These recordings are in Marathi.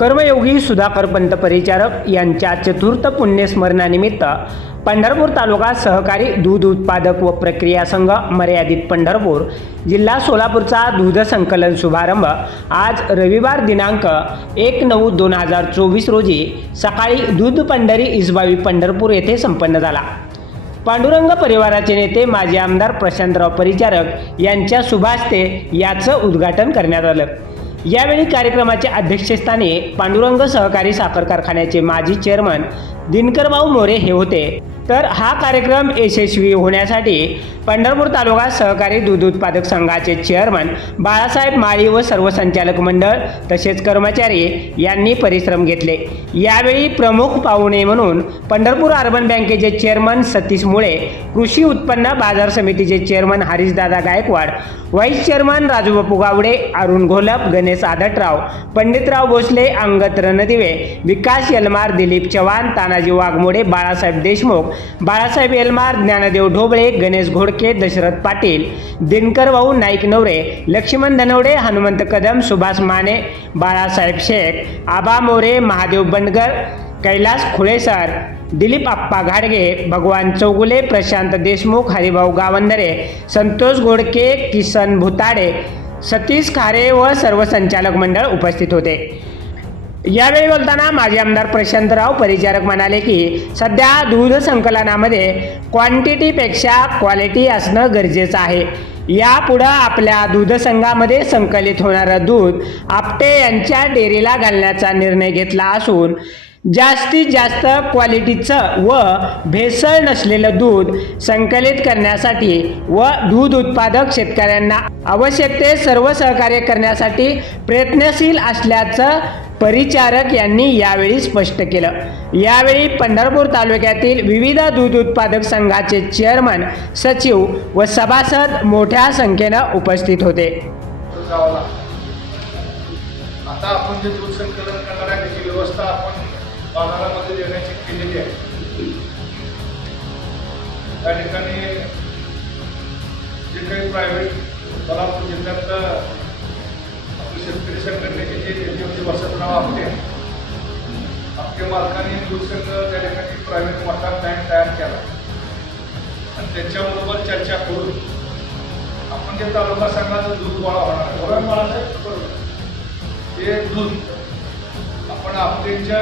कर्मयोगी सुधाकर पंत परिचारक यांच्या चतुर्थ पुण्यस्मरणानिमित्त पंढरपूर तालुका सहकारी दूध उत्पादक व प्रक्रिया संघ मर्यादित पंढरपूर जिल्हा सोलापूरचा दूध संकलन शुभारंभ आज रविवार दिनांक एक नऊ दोन हजार चोवीस रोजी सकाळी दूध पंढरी इसबावी पंढरपूर येथे संपन्न झाला. पांडुरंग परिवाराचे नेते माजी आमदार प्रशांतराव परिचारक यांच्या शुभास्ते याचं उद्घाटन करण्यात आलं. यावेळी कार्यक्रमाच्या अध्यक्षस्थानी पांडुरंग सहकारी साखर कारखान्याचे माजी चेअरमन दिनकरभाऊ मोरे हे होते. तर हा कार्यक्रम यशस्वी होण्यासाठी पंढरपूर तालुका सहकारी दूध उत्पादक संघाचे चेअरमन बाळासाहेब माळी व सर्व संचालक मंडळ तसेच कर्मचारी यांनी परिश्रम घेतले. यावेळी प्रमुख पाहुणे म्हणून पंढरपूर अर्बन बँकेचे चेअरमन सतीश मुळे कृषी उत्पन्न बाजार समितीचे chairman Harishdada Gaikwad vice chairman Rajubapu Gawade Arun Gholap Ganesh Adatrao Panditrao Bhosale Angat Randive Vikas Yelmar Dilip Chavan Tanaji Waghmode Balasaheb Deshmukh Balasaheb एलमार Dnyandev Dhoble Ganesh Ghodke Dasharath Patil Dinkar भाऊ नाईक नवरे लक्ष्मण धनवडे हनुमंत कदम सुभाष माने बाळासाहेब शेख आबा मोरे महादेव बंडगर कैलास खुळेसर दिलीप आप्पा घाडगे भगवान चौगुले प्रशांत देशमुख हरिभाऊ गावंदरे संतोष घोडके किसन भुताडे सतीश खारे व सर्व संचालक मंडळ उपस्थित होते. यावेळी बोलताना माजी आमदार प्रशांतराव परिचारक म्हणाले की सध्या दूध संकलनामध्ये क्वांटिटीपेक्षा क्वालिटी असणं गरजेचं आहे. यापुढं आपल्या दूध संघामध्ये संकलित होणारं दूध आपटे यांच्या डेअरीला घालण्याचा निर्णय घेतला असून जास्तीत जास्त क्वालिटीचं व भेसळ नसलेलं दूध संकलित करण्यासाठी व दूध उत्पादक शेतकऱ्यांना आवश्यक ते सर्व सहकार्य करण्यासाठी प्रयत्नशील असल्याचं परिचारक यांनी यावेळी स्पष्ट केलं. यावेळी पंढरपूर तालुक्यातील विविध दूध उत्पादक संघाचे चेअरमन सचिव व सभासद मोठ्या संख्येनं उपस्थित होते. आता आपण जे दूध संकलन करणार आहे त्याची व्यवस्था आपण बाजारामध्ये देण्याची केलेली आहे. त्या ठिकाणी जे काही प्रायव्हेट सोलापूर जिल्ह्यात आपली शेतकरी संघटनेचे जे नेते होते म्हणजे वसंतराव आपटे आपल्या मालकाने दूरसंघ त्या ठिकाणी प्रायव्हेट मोठा प्लॅन तयार केला. आणि त्याच्याबरोबर चर्चा करून आपण जे तालुका संघाचं दूध गोळा होणार आहे. गोळा होणार ते दूध आपण आपल्याच्या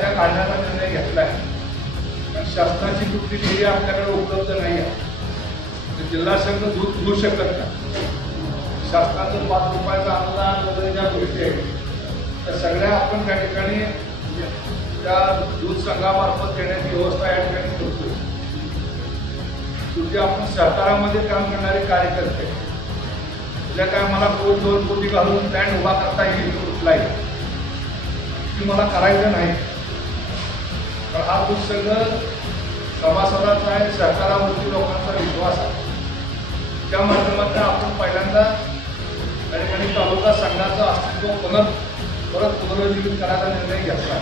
त्या काढण्याचा निर्णय घेतला आहे शासनाची कुठली डेअरी आपल्याकडे उपलब्ध नाही आहे जिल्हा संघ दूध घेऊ शकत नाही. शासनाचं पाच रुपयाचं अनुदान वगैरे ज्या गोष्टी आहेत त्या सगळ्या आपण त्या ठिकाणी त्या दूध संघामार्फत देण्याची व्यवस्था या ठिकाणी करतोय. शेवटी आपण सहकारामध्ये काम करणारे कार्यकर्ते उद्या काय मला कोट दोन कोटी घालून प्लॅन उभा करता येईल कुठलाही. की मला करायचं नाही. तर हा दुःसंघ सभासदाचा आहे सरकारावरती लोकांचा विश्वास आहे. त्या माध्यमातून आपण पहिल्यांदा त्या ठिकाणी तालुका संघाचं अस्तित्व पुनर परत पुनरुज्जीवित करायचा निर्णय घेतला.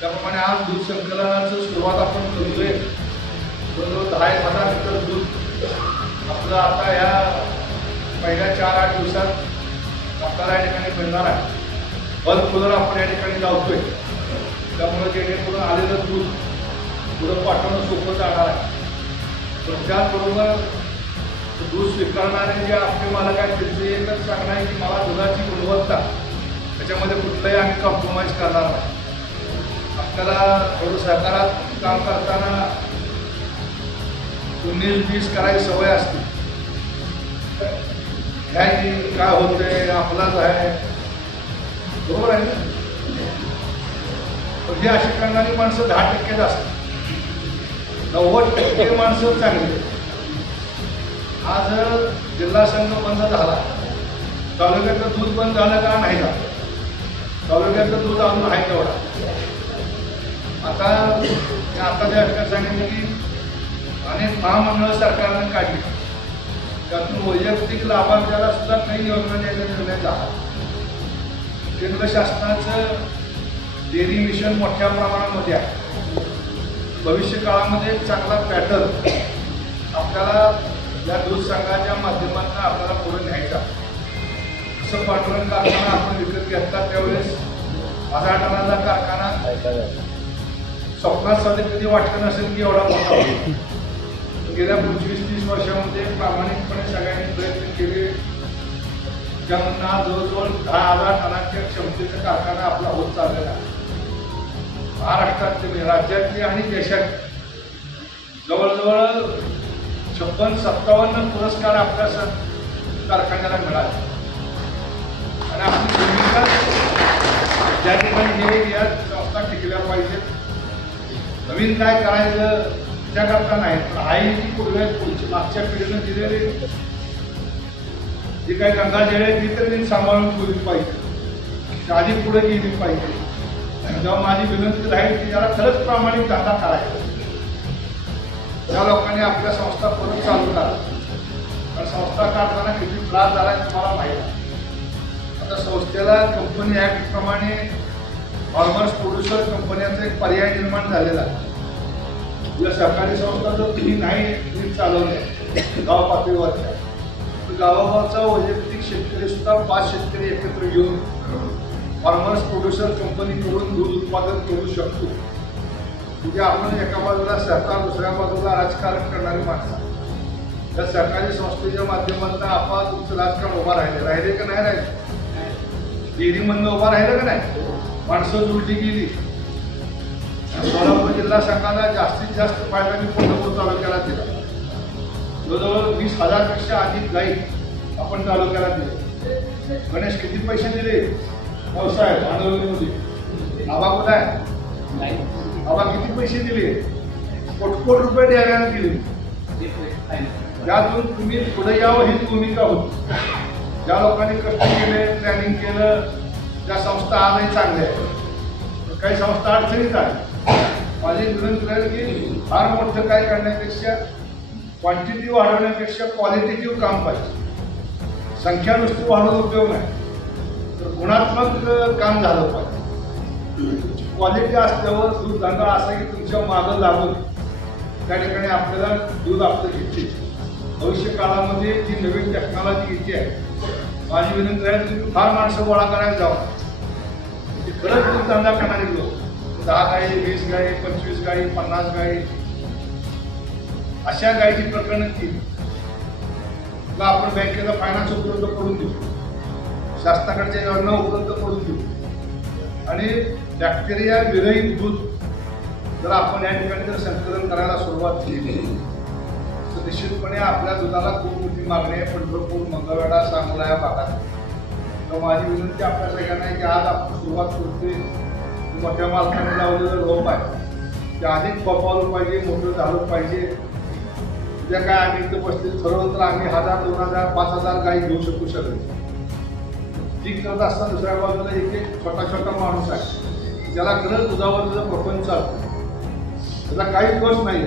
त्याप्रमाणे आज दूध संकलनाचं सुरुवात आपण करतोय जवळजवळ दहा एक हजार लिटर दूध आपलं आता या पहिल्या चार आठ दिवसात आपल्याला या ठिकाणी मिळणार आहे. बल्क कूलर आपण या ठिकाणी लावतोय त्यामुळे जेणेकरून आलेलं दूध पुढं पाठवणं सोपं जाणार आहे. पण त्याचबरोबर दूध स्वीकारणारे जे आपले मालक आहेत त्यांचं एकच सांगणं आहे की मला दुधाची गुणवत्ता त्याच्यामध्ये कुठलंही आम्ही कॉम्प्रोमाइज करणार नाही. आपल्याला थोडं सहकारात काम करताना उन्नीस वीस करायची सवय असते. काय होतंय आपलाच आहे. बरोबर आहे ना? पण अशी करणारी माणसं दहा टक्केच असतात नव्वद टक्के माणसं चांगली. आज जिल्हा संघ बंद झाला तालुक्यातलं दूध बंद झालं का नाही झालं? तालुक्यातलं दूध आणून आहे तेवढा आता आता त्या ठिकाणी सांगितलं की अनेक महामंडळ सरकारनं काढली. त्यातून वैयक्तिक लाभार्थ्याला सुद्धा काही योजना द्यायचा निर्णय झाला. केंद्र शासनाचं डेअरी मिशन मोठ्या प्रमाणामध्ये आहे. भविष्य काळामध्ये चांगला पॅटर्न आपल्याला या दूध संघाच्या माध्यमातून आपल्याला पुढे न्यायचा असं पाठवण कारखाना आपण विकत घेतला त्यावेळेस माझा टनाचा कारखाना स्वप्नात साधे कधी वाटलं नसेल की एवढा मोठा होईल. गेल्या पंचवीस तीस वर्षामध्ये प्रामाणिकपणे सगळ्यांनी प्रयत्न केले. त्यामधून जवळजवळ दहा हजार टनाच्या क्षमतेचा कारखाना आपला होत चाललेला आहे. महाराष्ट्रातले राज्यातले आणि देशात जवळजवळ छप्पन सत्तावन्न पुरस्कार आपल्या स- कारखान्याला मिळाले. आणि आपली भूमिका ज्या ठिकाणी हे या संस्था टिकल्या पाहिजेत नवीन काय करायचं त्याकरता नाही पण आई ती पूर्वी पुढची मागच्या पिढीनं दिलेली जे काही गंगा आहे ती तर मी सांभाळून ठेवली पाहिजे. ती आधी पुढे गेली पाहिजे. जेव्हा माझी विनंती राहील की याला खरंच प्रामाणिक धंदा करायचा त्या लोकांनी आपल्या संस्था परत चालू करा. कारण संस्था काढताना किती त्रास झाला तुम्हाला माहीत आता संस्थेला कंपनी ॲक्ट प्रमाणे फार्मर्स प्रोड्युसर कंपन्यांचा एक पर्याय निर्माण झालेला आहे. या सहकारी संस्था जर तुम्ही नाही नीट चालवल्या. गाव पातळीवरच्या गावागावचा वैयक्तिक शेतकरी सुद्धा पाच शेतकरी एकत्र येऊन फार्मर्स प्रोड्युसर कंपनी करून दूध उत्पादन करू शकतो. म्हणजे आपण एका बाजूला सरकार दुसऱ्या बाजूला राजकारण करणारी माणसं. या सरकारी संस्थेच्या माध्यमातून आपण तुमचं राजकारण उभा राहिले. राहिले का नाही राहिले? डेअरीमधनं उभा राहिलं का नाही? माणसं उलटी गेली. सोलापूर जिल्हा संघाला जास्तीत जास्त फायदा मी कोल्हापूर तालुक्याला दिला जवळजवळ वीस हजारपेक्षा अधिक गाई आपण तालुक्याला दिले. गणेश किती पैसे दिले? व्यवसाय भांडवलीमध्ये आबा कुठं आहे? आबा किती पैसे दिले? कोटकोट रुपये द्यायला दिले. त्यातून तुम्ही पुढे यावं ही भूमिका होती. ज्या लोकांनी कष्ट केले प्लॅनिंग केलं त्या संस्था आजही चांगल्या आहेत. काही संस्था अडचणीत आहे माझी विनंती राहील की फार मोठं काय करण्यापेक्षा क्वांटिटी वाढवण्यापेक्षा क्वालिटेटिव्ह काम पाहिजे. संख्या नुसती वाढवून उपयोग नाही. तर गुणात्मक काम झालं पाहिजे. क्वालिटी असल्यावर दूध धंदा असा की तुमच्या मागं लागून त्या ठिकाणी आपल्याला दूध आपलं घेते भविष्य काळामध्ये जी नवीन टेक्नॉलॉजी येते आहे माझी विनंती आहे तुम्ही फार माणसं गोळा करायला जावं. ते खरंच दूध धंदा करणारे लोक. दहा गाई वीस गाई पंचवीस गाई पन्नास गाई अशा गायची प्रकरण केली आपण बँकेला फायनान्स उपलब्ध करून देऊ. शासनाकडच्या योजना उपलब्ध करून देऊ. आणि बॅक्टेरिया विरहित दूध जर आपण या ठिकाणी जर संकलन करायला सुरुवात केली तर निश्चितपणे आपल्या दुधाला खूप मोठी मागणी आहे. पंढरपूर मंगळवेढा सांगला या भागात. तर माझी विनंती आपल्या सगळ्यांना की आज आपण सुरुवात करतोय. मोठ्या मालकाने लावलेलं रोप आहे. ते अधिक पपावलं पाहिजे मोठं झालं पाहिजे. ज्या काय आम्ही इथं बसतील ठरवलं तर आम्ही हजार दोन हजार पाच हजार गाई घेऊ शकू सगळे ठीक करत असताना दुसऱ्या बाजूला एक एक छोटा छोटा माणूस आहे. ज्याला खरंच दुधावर त्याचा प्रपंच चालतो त्याला काही कस नाही.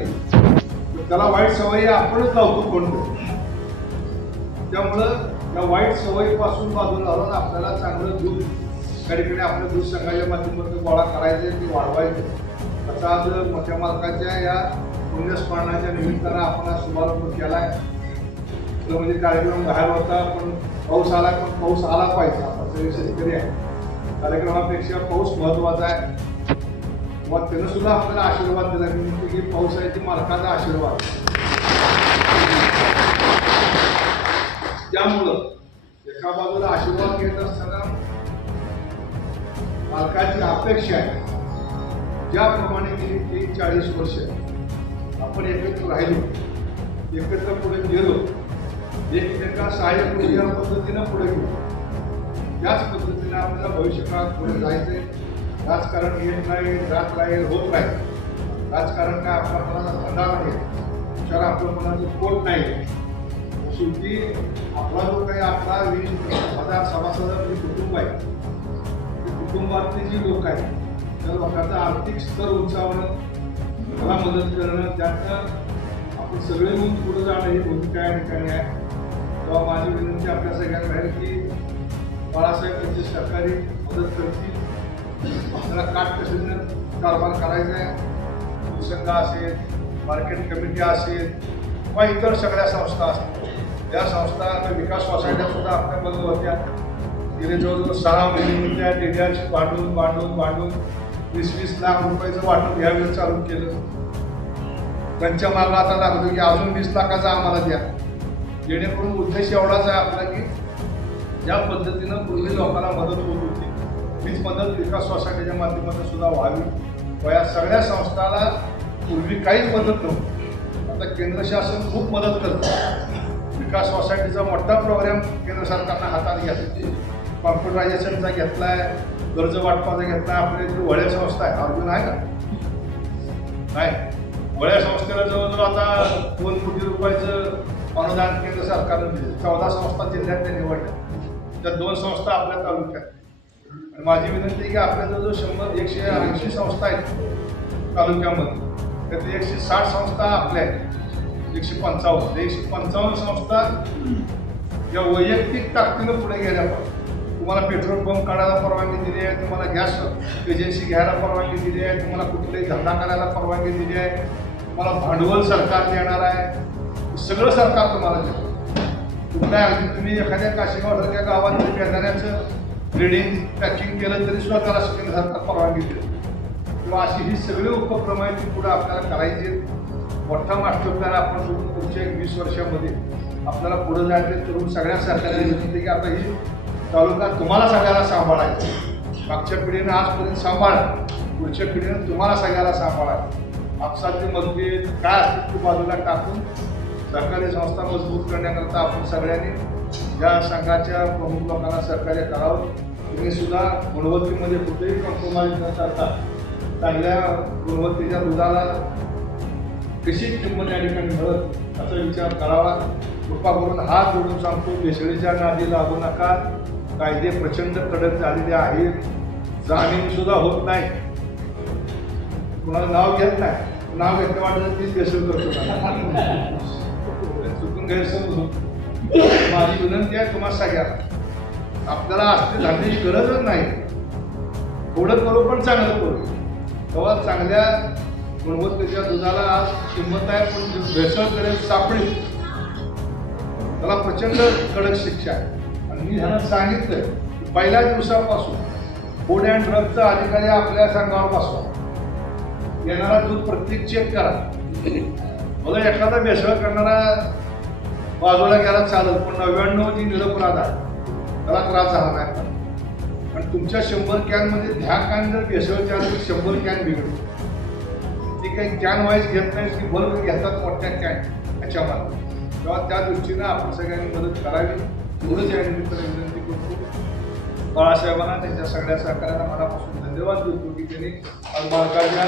त्याला वाईट सवयी आपणच लावतो कोण त्यामुळं या वाईट सवयीपासून बाजूला राहून आपल्याला चांगलं दूध त्या आपलं दूध संघाच्या माध्यमातून गोळा करायचं ते वाढवायचं त्याचा आज मोठ्या मालकाच्या या पुण्यस्मरणाच्या निमित्तानं आपण हा शुभारंभ केला आहे तुला म्हणजे कार्यक्रम बाहेर होता पण पाऊस आला पण पाऊस आला पाहिजे. आपण सगळे शेतकरी आहे. कार्यक्रमापेक्षा पाऊस महत्त्वाचा आहे. मग त्यानं सुद्धा आपल्याला आशीर्वाद दिला. की की पाऊस आहे ती मालकाचा आशीर्वाद. त्यामुळं एका बाजूला आशीर्वाद घेत असताना मालकाची अपेक्षा आहे. ज्याप्रमाणे गेली तीन चाळीस वर्ष आपण एकत्र राहिलो एकत्र पुढे गेलो एकमेका सहाय्य करून या पद्धतीनं पुढे गेलो. याच पद्धतीनं आपल्याला भविष्यकाळात पुढे जायचंय. राजकारण येत नाही जात राहील होत राहील राजकारण काय आपल्या मनाचा धंदा नाही विचार आपल्या मनाचं पोट नाही. शेवटी आपला जो काही आपला वीस हजार सभासदांची कुटुंब आहे ते कुटुंबातली जी लोक आहेत त्या लोकांचा आर्थिक स्तर उंचावणं त्याला मदत करणं त्यातनं आपण सगळे मिळून पुढे जाणं ही भूमिका या ठिकाणी आहे. तेव्हा माझी विनंती आपल्या सगळ्यांना आहे की बाळासाहेब त्यांची सरकारी मदत करतील. आपल्याला काटकसरीनं कारभार करायचा आहे. संघ असेल मार्केट कमिटी असेल किंवा इतर सगळ्या संस्था असतील. या संस्था विकास सोसायट्या सुद्धा आपल्या बंद होत्या. गेले जवळजवळ सहा महिने त्या डेग्याची वाढून वाढून वाढून वीस वीस लाख रुपयाचं वाटून यावेळेस चालू केलं. त्यांच्या मागं आता लागतो की अजून वीस लाखाचा आम्हाला द्या. जेणेकरून उद्देश एवढाच आहे आपला की ज्या पद्धतीनं पूर्वी लोकांना मदत होत होती वीज मदत विकास सोसायटीच्या माध्यमातून सुद्धा व्हावी. व या सगळ्या संस्थाला पूर्वी काहीच मदत नव्हती. आता केंद्र शासन खूप मदत करतं. विकास सोसायटीचा मोठा प्रोग्राम केंद्र सरकारनं हातात घेतला. कॉम्प्युटरायझेशनचा घेतला आहे कर्ज वाटपाचा घेतला आपली जी वळ्या संस्था आहे अर्जुन आहे का? नाही. वळ्या संस्थेला जवळजवळ आता दोन कोटी रुपयाचं अनुदान केंद्र सरकारनं दिलं. चौदा संस्था जिल्ह्यातल्या निवडल्या. त्या दोन संस्था आपल्या तालुक्यात आणि माझी विनंती आहे की आपल्या जवळजवळ शंभर एकशे ऐंशी संस्था आहेत तालुक्यामध्ये त्यातली एकशे साठ संस्था आपल्या आहेत. एकशे पंचावन्न. एकशे पंचावन्न संस्था या वैयक्तिक ताकदीनं पुढे गेल्या पाहिजे तुम्हाला पेट्रोल पंप काढायला परवानगी दिली आहे तुम्हाला गॅस एजन्सी घ्यायला परवानगी दिली आहे तुम्हाला कुठलाही धंदा करायला परवानगी दिली आहे तुम्हाला भांडवल सरकार देणार आहे सगळं सरकार तुम्हाला देतं कुठल्या अगदी तुम्ही एखाद्या काशीगावसारख्या गावात जरी बेदाण्याचं रिडिंग पॅकिंग केलं तरी सुद्धा त्याला केंद्र सरकार परवानगी देतं किंवा अशी ही सगळी उपक्रम आहेत ती पुढे आपल्याला करायची आहेत. मोठा मास्टर प्लॅन आपण पुढच्या एक वीस वर्षामध्ये आपल्याला पुढे जायचं तरुण सगळ्या सरकारने की आता ही तालुका तुम्हाला सगळ्याला सांभाळायचं. मागच्या पिढीनं आजपर्यंत सांभाळ. पुढच्या पिढीनं तुम्हाला सगळ्याला सांभाळायचं. आपसातले मतभेद काय असतील ते बाजूला टाकून सरकारी संस्था मजबूत करण्याकरता आपण सगळ्यांनी या संघाच्या प्रमुख लोकांना सहकार्य करावं. तुम्ही सुद्धा गुणवत्तेमध्ये कुठेही कॉम्प्रोमाइज न करता चांगल्या गुणवत्तेच्या दुधाला कशी किंमत या ठिकाणी मिळत असा विचार करावा. कृपा करून हात जोडून सांगतो भेसळीच्या नादी लागू नका. कायदे प्रचंड कडक झालेले आहेत. जाणीव सुद्धा होत नाही. कुणाला नाव घेत नाही. नाव घेतलं वाटलं तीच भेसळ करतो चुकून गैरसमज माझी विनंती आहे तुम्हाला सगळ्यांना. आपल्याला असते धान्याची गरजच नाही. थोडं करू पण चांगलं करू. तेव्हा चांगल्या गुणवत्तेच्या दुधाला आज किंमत आहे पण भेसळ करेल सापडेल. त्याला प्रचंड कडक शिक्षा आहे. मी ह्यांना सांगितलं की पहिल्या दिवसापासून फूड अँड ड्रगचा अधिकारी आपल्या संघावर बसवा येणारा दूध प्रत्येक चेक करा. मला एखादा भेसळ करणारा बाजूला गेला चालत पण नव्याण्णव जी निरपराध आहे त्याला त्रास झाला नाही. पण तुमच्या शंभर कॅनमध्ये दहा कॅन जर भेसळच्या असेल शंभर कॅन बिघडतो ती काही कॅन वाईज घेत नाही ती बल्ब घेतात मोठ्या कॅन याच्यामध्ये तेव्हा त्या दृष्टीनं आपण सगळ्यांनी मदत करावी. एवढंच या निमित्ताने विनंती करतो. बाळासाहेबांना त्यांच्या सगळ्या सहकार्यांना मनापासून धन्यवाद देतो की त्यांनी आज बाळकाच्या